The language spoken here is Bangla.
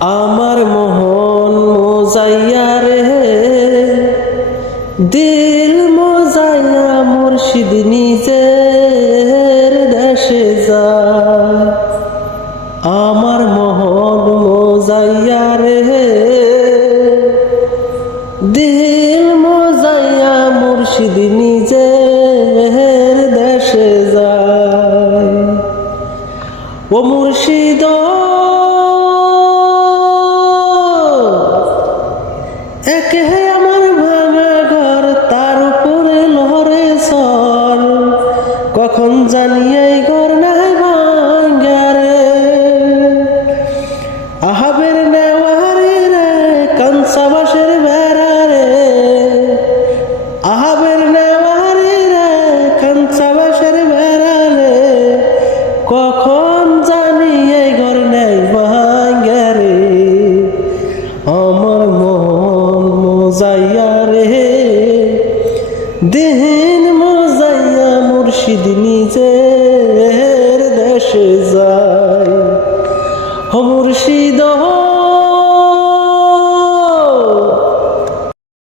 আমার মোহন মোজাইয়া রে, দিল মোজাইয়া মুর্শিদ নিজের দেশে যায়। আমার মোহন মোজাইয়া রে, দিল মোজাইয়া মুর্শিদ নিজের দেশে যায়। ও মুর্শিদ একে আমার ভাঙা ঘর, তার উপরে লহরে সর, কখন জানি এই ঘর নাই ভাঙ্গারে। আহাবের নেওয়ারি রে, কাঞ্চা বাঁশের বেড়া রে, আহাবের নেওয়ারি রে, কাঞ্চা বাঁশের বেড়া রে, কখন জানি এই ঘর নাই ভাঙ্গারে। আমার মন মোজাইয়া রে, দিন মোজাইয়া মুর্শিদ নিজের দেশে যায়। ও মুর্শিদ